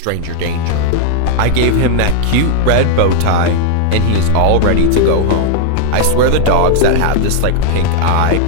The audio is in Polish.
stranger danger. I gave him that cute red bow tie, and he is all ready to go home. I swear the dogs that have this like pink eye